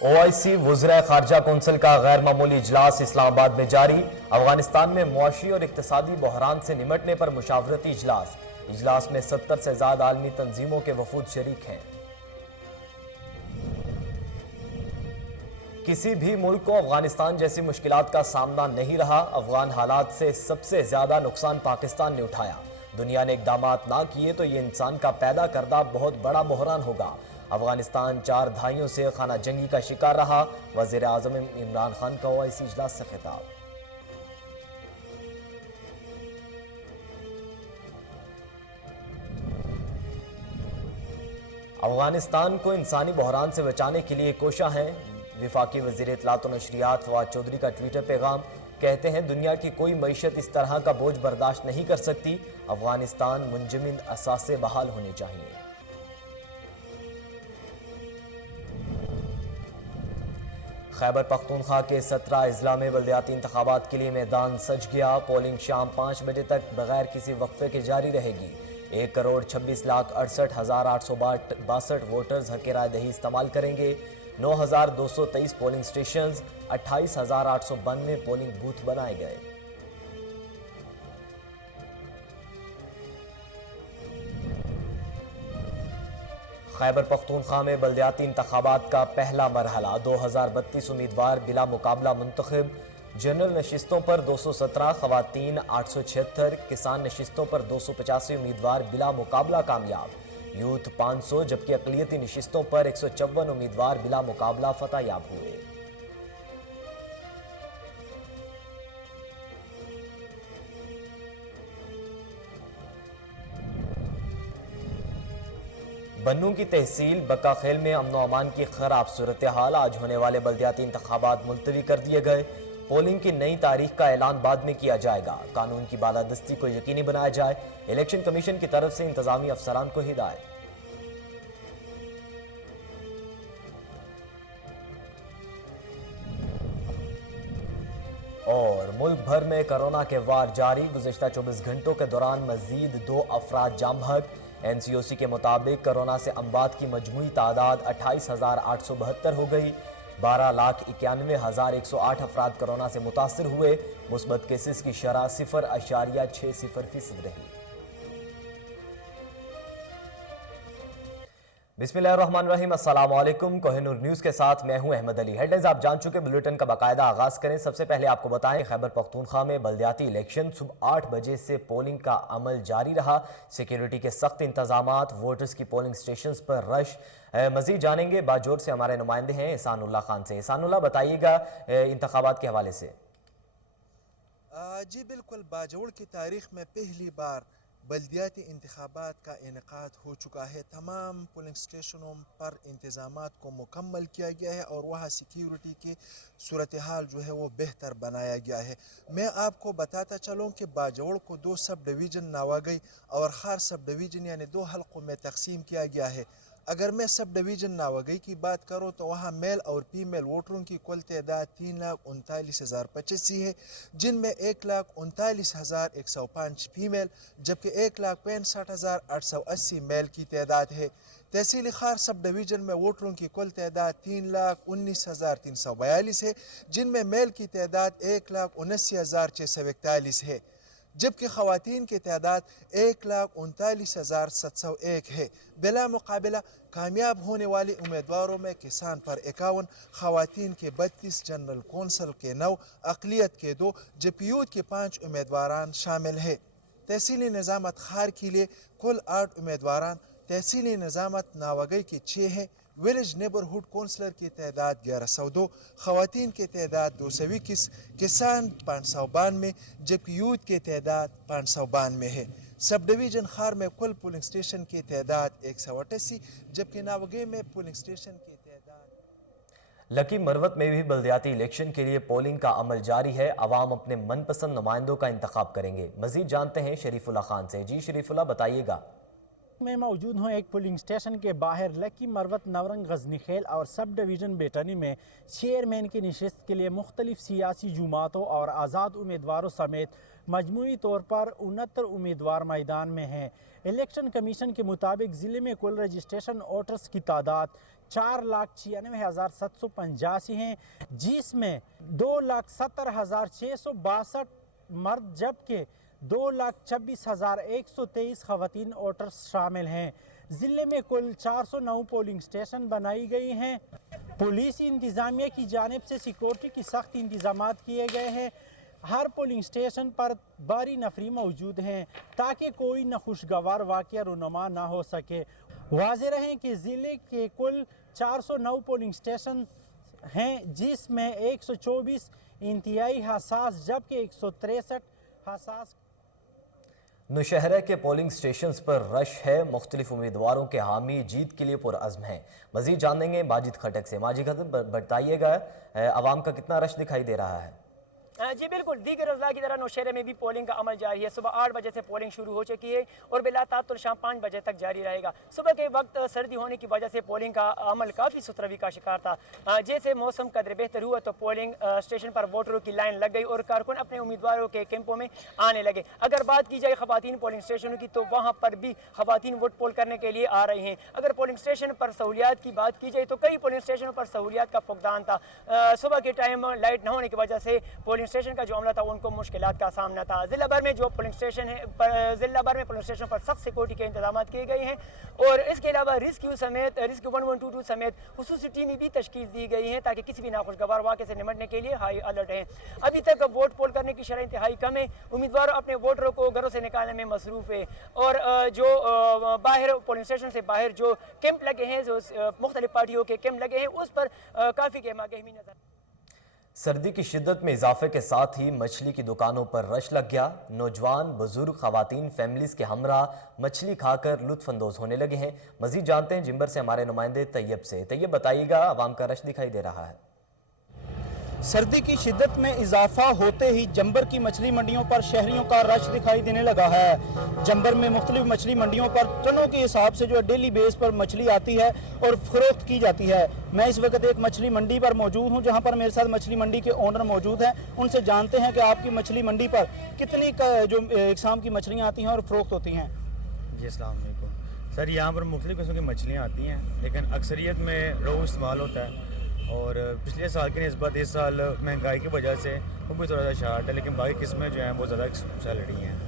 OIC وزراء خارجہ council کا غیر معمولی اجلاس اسلام آباد میں جاری۔ افغانستان میں معاشی اور اقتصادی بحران سے نمٹنے پر مشاورتی اجلاس میں 70 سے زائد عالمی تنظیموں کے وفود شریک ہیں۔ کسی بھی ملک کو افغانستان جیسی مشکلات کا سامنا نہیں رہا۔ افغان حالات سے سب سے زیادہ نقصان پاکستان نے اٹھایا۔ دنیا نے اقدامات نہ کیے تو یہ انسان کا پیدا کردہ بہت بڑا بحران ہوگا۔ افغانستان 4 دہائیوں سے خانہ جنگی کا شکار رہا۔ وزیر اعظم عمران خان کا OIC اجلاس سے خطاب۔ افغانستان کو انسانی بحران سے بچانے کے لیے کوشاں ہیں۔ وفاقی وزیر اطلاعات و نشریات فواد چودھری کا ٹویٹر پیغام۔ کہتے ہیں دنیا کی کوئی معیشت اس طرح کا بوجھ برداشت نہیں کر سکتی۔ افغانستان منجمد اثاثے بحال ہونے چاہیے۔ خیبر پختونخوا کے 17 اضلاع میں بلدیاتی انتخابات کے لیے میدان سج گیا۔ پولنگ شام 5 بجے تک بغیر کسی وقفے کے جاری رہے گی۔ 1,26,68,862 ووٹرز حق رائے دہی استعمال کریں گے۔ 9,223 پولنگ سٹیشنز، 28,892 پولنگ بوتھ بنائے گئے۔ خیبر پختونخوا میں بلدیاتی انتخابات کا پہلا مرحلہ، 2032 امیدوار بلا مقابلہ منتخب۔ جنرل نشستوں پر 217، خواتین 876، کسان نشستوں پر 285 امیدوار بلا مقابلہ کامیاب۔ یوتھ 500 جبکہ اقلیتی نشستوں پر 154 امیدوار بلا مقابلہ فتح یاب ہوئے۔ بنوں کی تحصیل بکا خیل میں امن و امان کی خراب صورتحال۔ آج ہونے والے بلدیاتی انتخابات ملتوی کر دیے گئے۔ پولنگ کی نئی تاریخ کا اعلان بعد میں کیا جائے گا۔ قانون کی بالادستی کو یقینی بنایا جائے۔ الیکشن کمیشن کی طرف سے انتظامی افسران کو ہدایت۔ اور ملک بھر میں کرونا کے وار جاری۔ گزشتہ 24 گھنٹوں کے دوران مزید 2 افراد جاں بحق۔ NCOC کے مطابق کرونا سے اموات کی مجموعی تعداد 28,872 ہو گئی۔ 12,91,108 افراد کرونا سے متاثر ہوئے۔ مثبت کیسز کی شرح 0.60% رہی۔ بسم اللہ الرحمن الرحیم، السلام علیکم۔ کوہ نور نیوز کے ساتھ میں ہوں احمد علی۔ ہیڈلائنز آپ جان چکے، بلیٹن کا باقاعدہ آغاز کریں۔ سب سے پہلے آپ کو بتائیں خیبر پختونخوا میں بلدیاتی الیکشن صبح 8 بجے سے پولنگ کا عمل جاری رہا۔ سیکیورٹی کے سخت انتظامات، ووٹرز کی پولنگ سٹیشنز پر رش۔ مزید جانیں گے باجوڑ سے ہمارے نمائندے ہیں احسان اللہ خان سے۔ احسان اللہ، بتائیے گا انتخابات کے حوالے سے۔ جی بالکل، باجوڑ کی تاریخ میں پہلی بار بلدیاتی انتخابات کا انعقاد ہو چکا ہے۔ تمام پولنگ سٹیشنوں پر انتظامات کو مکمل کیا گیا ہے اور وہاں سیکیورٹی کی صورتحال جو ہے وہ بہتر بنایا گیا ہے۔ میں آپ کو بتاتا چلوں کہ باجوڑ کو 2 سب ڈویژن نواگئی اور خار سب ڈویژن یعنی 2 حلقوں میں تقسیم کیا گیا ہے۔ اگر میں سب ڈویژن ناوگئی کی بات کروں تو وہاں میل اور فیمیل ووٹروں کی کل تعداد 3,39,085 ہے، جن میں 1,39,105 فیمیل جبکہ 1,65,880 میل کی تعداد ہے۔ تحصیل خار سب ڈویژن میں ووٹروں کی کل تعداد 3,19,342 ہے، جن میں میل کی تعداد 1,79,641 ہے، جبکہ خواتین کی تعداد 1,39,701 ہے۔ بلا مقابلہ کامیاب ہونے والے امیدواروں میں کسان پر 51، خواتین کے 32، جنرل کونسل کے 9، اقلیت کے 2 جبکہ یوتھ کے 5 امیدواران شامل ہیں۔ تحصیلی نظامت خار کے لیے کل 8 امیدواران، تحصیلی نظامت ناوگئی کی 6 ہیں۔ ویلیج نیبرہڈ کونسلر کی تعداد 1102، خواتین کی تعداد 221، کسان 592 جبکہ یوتھ کی تعداد 592 ہے۔ سب ڈویژن خار میں کل پولنگ سٹیشن کی تعداد 188 جبکہ ناوگئی میں پولنگ سٹیشن کی تعداد۔ لکی مروت میں بھی بلدیاتی الیکشن کے لیے پولنگ کا عمل جاری ہے۔ عوام اپنے من پسند نمائندوں کا انتخاب کریں گے۔ مزید جانتے ہیں شریف اللہ خان سے۔ جی شریف اللہ، بتائیے گا۔ میں موجود ہوں ایک پولنگ سٹیشن کے باہر۔ لکی مروت، نورنگ، غزنی خیل اور سب ڈویژن بیٹنی میں چیئرمین کی نشست کے لیے مختلف سیاسی جماعتوں اور آزاد امیدواروں سمیت مجموعی طور پر 69 امیدوار میدان میں ہیں۔ الیکشن کمیشن کے مطابق ضلع میں کل رجسٹریشن ووٹرز کی تعداد 4,96,785 हैं, जिसमें 2,70,662 मर्द जबकि 2,26,123 खवातीन वोटर्स शामिल हैं। ज़िले में कुल 409 पोलिंग स्टेशन बनाई गई हैं। पुलिस इंतज़ामिया की जानिब से सिक्योरिटी की सख्त इंतजामात किए गए हैं। हर पोलिंग स्टेशन पर बारी नफरी मौजूद हैं ताकि कोई नाखुशगवार वाक़या रुनुमा ना हो सके। वाज़ेह रहे कि ज़िले के कुल 409 पोलिंग स्टेशन हैं, जिसमें 124 इंतहाई हसास जबकि 163 हसास। नौशहरा के पोलिंग स्टेशंस पर रश है। मुख्तलिफ उम्मीदवारों के हामी जीत के लिए पुरअज़्म हैं। मज़ीद जानेंगे माजिद खटक से। माजिद खटक, बताइएगा आवाम का कितना रश दिखाई दे रहा है? जी बिल्कुल, दीगर अजला की तरह नौशहरे में भी पोलिंग का अमल जारी है। सुबह 8 बजे से पोलिंग शुरू हो चुकी है और बिलातातुल शाम 5 बजे तक जारी रहेगा। सुबह के वक्त सर्दी होने की वजह से पोलिंग का अमल काफ़ी सुतरवी का शिकार था। जैसे मौसम कदर बेहतर हुआ तो पोलिंग स्टेशन पर वोटरों की लाइन लग गई और कारकुन अपने उम्मीदवारों के कैंपों में आने लगे। अगर बात की जाए खवातीन पोलिंग स्टेशनों की तो वहाँ पर भी खवातीन वोट पोल करने के लिए आ रही हैं। अगर पोलिंग स्टेशन पर सहूलियात की बात की जाए तो कई पोलिंग स्टेशनों पर सहूलियात का फुकदान था। सुबह के टाइम लाइट न होने की वजह से पोलिंग स्टेशन का जो अमला था उनको मुश्किलात का सामना था। जिला भर में जो पोलिंग स्टेशन है, जिला भर में पोलिंग स्टेशन पर सख्त सिक्योरिटी के इंतजाम किए गए हैं और इसके अलावा रेस्क्यू 1122 समेत खुसूसी टीमें भी तश्कील दी गई हैं ताकि किसी भी नाखुशगवार वाक़े से निपटने के लिए हाई अलर्ट हैं। अभी तक वोट पोल करने की शरह इंतहाई कम है। उम्मीदवार अपने वोटरों को घरों से निकालने में मसरूफ़ है और जो बाहर पोलिंग स्टेशन से बाहर जो कैंप लगे हैं, जो मुख्तलिफ पार्टियों के कैंप लगे हैं, उस पर काफ़ी गहमा गहमी नजर। सर्दी की शिद्दत में इजाफे के साथ ही मछली की दुकानों पर रश लग गया। नौजवान, बुजुर्ग, खवातीन फैमिलीज के हमरा मछली खाकर लुत्फानंदोज होने लगे हैं। मजीद जानते हैं जिम्बर से हमारे नुमाइंदे तैयब से। तैयब, बताइएगा आवाम का रश दिखाई दे रहा है? सर्दी की शिद्दत में इजाफा होते ही जंबर की मछली मंडियों पर शहरियों का रश दिखाई देने लगा है। जंबर में मुख्तलिफ मछली मंडियों पर टनों के हिसाब से जो है डेली बेस पर मछली आती है और फरोख्त की जाती है। मैं इस वक्त एक मछली मंडी पर मौजूद हूं, जहां पर मेरे साथ मछली मंडी के ओनर मौजूद हैं। उनसे जानते हैं कि आपकी मछली मंडी पर कितनी जो इकसाम की मछलियाँ आती हैं और फरोख्त होती हैं। जी अस्सलाम वालेकुम सर, यहाँ पर मुख्तलिफ किस्म की मछलियाँ आती हैं, लेकिन अक्सरियत में रोहू इस्तेमाल होता है और पिछले साल की निस्बत इस साल महंगाई की वजह से वो भी थोड़ा सा शार्ट है, लेकिन बाकी किस्में जो हैं वो ज़्यादा सैलरी हैं।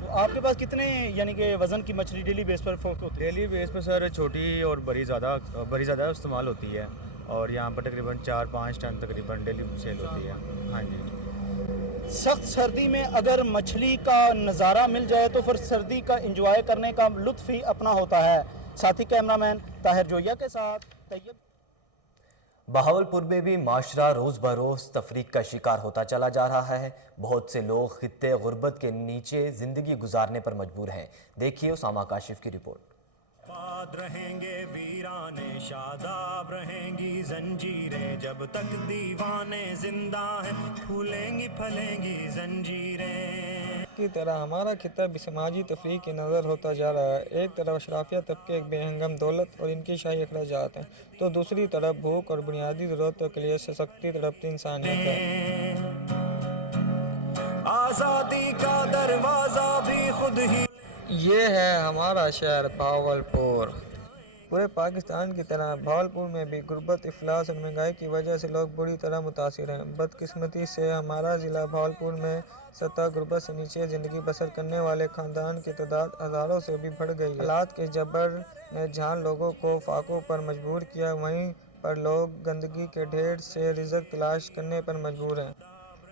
तो आपके पास कितने यानी कि वज़न की मछली डेली बेस पर फरोख्त होती है? डेली बेस पर सर छोटी और बड़ी ज़्यादा इस्तेमाल होती है और यहाँ पर तकरीबन 4-5 टन तकरीबन डेली सेल होती है। हाँ जी। सख्त सर्दी में अगर मछली का नज़ारा मिल जाए तो फिर सर्दी का इंजॉय करने का लुत्फ़ ही अपना होता है। साथी कैमरामैन ताहिर जोया के साथ तैयब। बहावलपुर में भी माशरा रोज़ बरोज़ तफरीक का शिकार होता चला जा रहा है। बहुत से लोग खित्ते गुर्बत के नीचे ज़िंदगी गुजारने पर मजबूर हैं। देखिए उसामा काशिफ की रिपोर्ट। रहेंगे वीराने, शादाब रहेंगी जंजीरें, जब तक दीवाने जिंदा हैं फूलेंगी फलेंगी जंजीरें। की तरह हमारा खिता भी समाजी तफरीक की नज़र होता जा रहा है। एक तरफ अशराफिया तबके एक बेहंगम दौलत और इनकी शाही अखराजात हैं, तो दूसरी तरफ भूख और बुनियादी ज़रूरतों के लिए सशक्ति तड़पती इंसानियत है। आज़ादी का दरवाज़ा भी खुद ही। ये है हमारा शहर भावलपुर। पूरे पाकिस्तान की तरह भावलपुर में भी गुर्बत, इफलास और महंगाई की वजह से लोग बुरी तरह मुतासिर हैं। बदकिस्मती से हमारा ज़िला भावलपुर में सतह गुर्बत से नीचे ज़िंदगी बसर करने वाले ख़ानदान की तादाद हज़ारों से भी बढ़ गई है। हालात के जबर ने जहाँ लोगों को फाकों पर मजबूर किया, वहीं पर लोग गंदगी के ढेर से रिज़्क तलाश करने पर मजबूर हैं।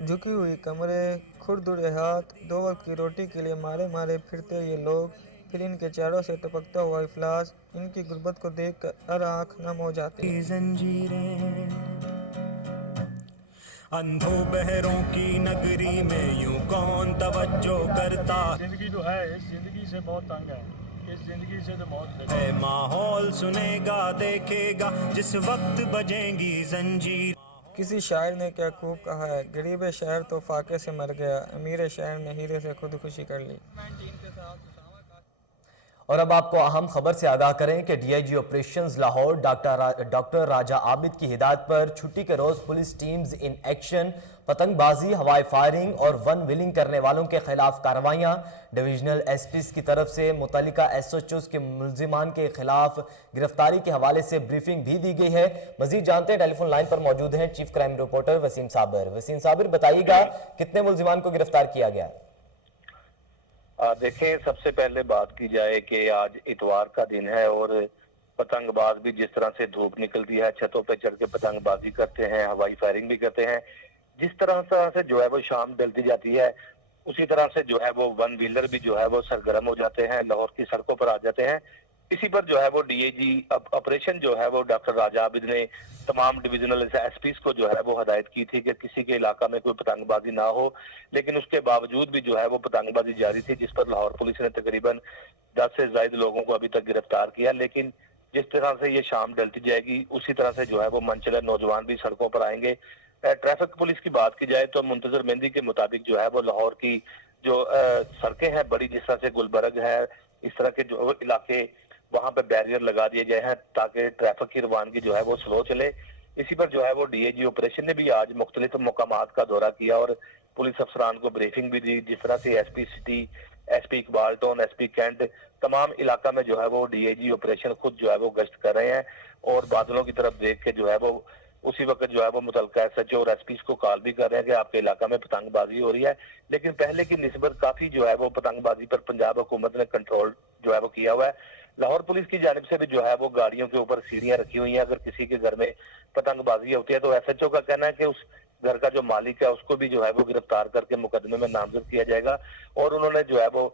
झुकी हुई कमरे, खुरदुरे हाथ, 2 वक्त की रोटी के लिए मारे मारे फिरते ये लोग, फिर इनके चेहरों से टपकता हुआ इफलास, इनकी गुर्बत को देख कर हर आँख नम हो जाती है। अंधों बहरों की नगरी में यूं कौन तवज्जो करता। जिंदगी जो है इस जिंदगी से बहुत तंग है, इस जिंदगी से तो बहुत है। माहौल सुनेगा देखेगा जिस वक्त बजेंगी जंजीर। किसी शायर ने क्या खूब कहा है, गरीब शहर तो फाके से मर गया, अमीर शहर ने हीरे से खुदकुशी कर ली। और अब आपको अहम खबर से आगाह करें कि डीआईजी ऑपरेशंस लाहौर डॉक्टर राजा आबिद की हिदायत पर छुट्टी के रोज़ पुलिस टीम्स इन एक्शन पतंगबाजी, हवाई फायरिंग और वन व्हीलिंग करने वालों के खिलाफ कार्रवाइयां। डिविजनल एसपीज की तरफ से मुतल्लिका एसएचओज के मुल्जिमान के खिलाफ गिरफ्तारी के हवाले से ब्रीफिंग भी दी गई है। मजीद जानते हैं, टेलीफोन लाइन पर मौजूद हैं chief crime reporter Waseem Sabir. Waseem Sabir, बताइएगा कितने मुल्जिमान को गिरफ्तार किया गया है? देखें, सबसे पहले बात की जाए कि आज इतवार का दिन है और पतंगबाज भी जिस तरह से धूप निकलती है, छतों पे चढ़ के पतंगबाजी करते हैं, हवाई फायरिंग भी करते हैं। जिस तरह से जो है वो शाम ढलती जाती है, उसी तरह से जो है वो वन व्हीलर भी जो है वो सरगर्म हो जाते हैं, लाहौर की सड़कों पर आ जाते हैं। इसी पर जो है वो डीएजी ऑपरेशन जो है वो डॉक्टर राजा आबिद ने तमाम डिविजनल एसपीज को जो है वो हदायत की थी कि किसी के इलाका में कोई पतंगबाजी ना हो, लेकिन उसके बावजूद भी जो है वो पतंगबाजी जारी थी, जिस पर लाहौर पुलिस ने तकरीबन 10 से ज्यादा लोगों को अभी तक गिरफ्तार किया। लेकिन जिस तरह से ये शाम ढलती जाएगी, उसी तरह से जो है वो मनचले नौजवान भी सड़कों पर आएंगे। ट्रैफिक पुलिस की बात की जाए तो मुंतजर मेहंदी के मुताबिक जो है वो लाहौर की जो सड़कें हैं बड़ी, जिस तरह से गुलबर्ग है, इस तरह के जो इलाके, वहां पे बैरियर लगा दिए गए हैं ताकि ट्रैफिक की रवानगी जो है वो स्लो चले। इसी पर जो है वो डीएजी ऑपरेशन ने भी आज मुख्तलिफ मकामात का दौरा किया और पुलिस अफसरान को ब्रीफिंग भी दी। जिस तरह से SP city, SP Iqbal town, SP cantt, तमाम इलाका में जो है वो डीएजी ऑपरेशन खुद जो है वो गश्त कर रहे हैं और बादलों की तरफ देख के जो है वो उसी वक्त जो है वो मुतल्लिका एसएचओ और एसपी को कॉल भी कर रहे हैं कि आपके इलाका में पतंगबाजी हो रही है। लेकिन पहले की निस्बत काफी जो है वो पतंगबाजी पर पंजाब हुकूमत ने कंट्रोल जो है वो किया हुआ है। लाहौर पुलिस की जानिब से भी जो है वो गाड़ियों के ऊपर सीढ़ियां रखी हुई हैं। अगर किसी के घर में पतंगबाजी होती है तो एसएचओ का कहना है कि उस घर का जो मालिक है उसको भी जो है वो गिरफ्तार करके मुकदमे में नामजद किया जाएगा। और उन्होंने जो है वो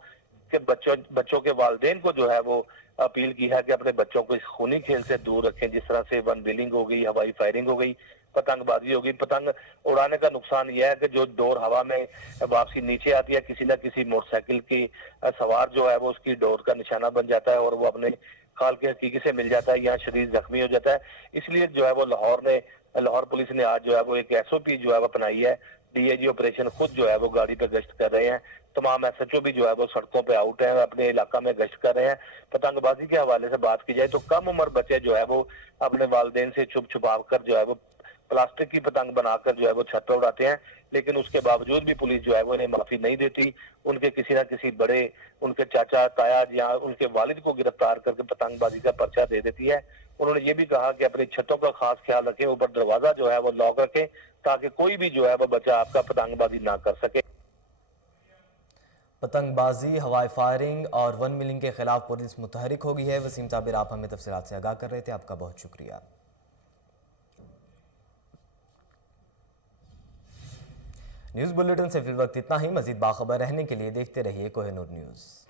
कि बच्चों के वालिदैन को जो है वो अपील की है कि अपने बच्चों को इस खूनी खेल से दूर रखें। जिस तरह से वन व्हीलिंग हो गई, हवाई फायरिंग हो गई, पतंगबाजी हो गई। पतंग उड़ाने का नुकसान यह है कि जो डोर हवा में वापसी नीचे आती है, किसी न किसी मोटरसाइकिल की सवार जो है वो उसकी डोर का निशाना बन जाता है और वो अपने खाल के हकीकी से मिल जाता है, यहाँ शरीर जख्मी हो जाता है। इसलिए जो है वो लाहौर पुलिस ने आज जो है वो एक एसओपी जो है वो अपनाई है। डीएजी ऑपरेशन खुद जो है वो गाड़ी पे गश्त कर रहे हैं। तमाम एसएचओ भी जो है वो सड़कों पे आउट है, अपने इलाका में गश्त कर रहे हैं। पतंगबाजी के हवाले से बात की जाए तो कम उम्र बच्चे जो है वो अपने वालिदैन से छुपाव कर जो है वो प्लास्टिक की पतंग बनाकर जो है वो छत पर उड़ाते हैं। लेकिन उसके बावजूद भी पुलिस जो है वो इन्हें माफी नहीं देती। उनके किसी न किसी बड़े, उनके चाचा ताया या उनके वालिद को गिरफ्तार करके पतंगबाजी का पर्चा दे देती है। उन्होंने ये भी कहा कि अपनी छतों का खास ख्याल रखें, ऊपर दरवाजा जो है वो लॉक रखें ताकि कोई भी जो है वो बच्चा आपका पतंगबाजी ना कर सके। पतंगबाजी, हवाई फायरिंग और वन व्हीलिंग के खिलाफ पुलिस मुतहरिक हो गई है। वसीम साबिर, आप हमें तफसीलात से आगाह कर रहे थे, आपका बहुत शुक्रिया। न्यूज़ बुलेटिन से फिल वक्त इतना ही। मजीद बाखबर रहने के लिए देखते रहिए कोहिनूर न्यूज़।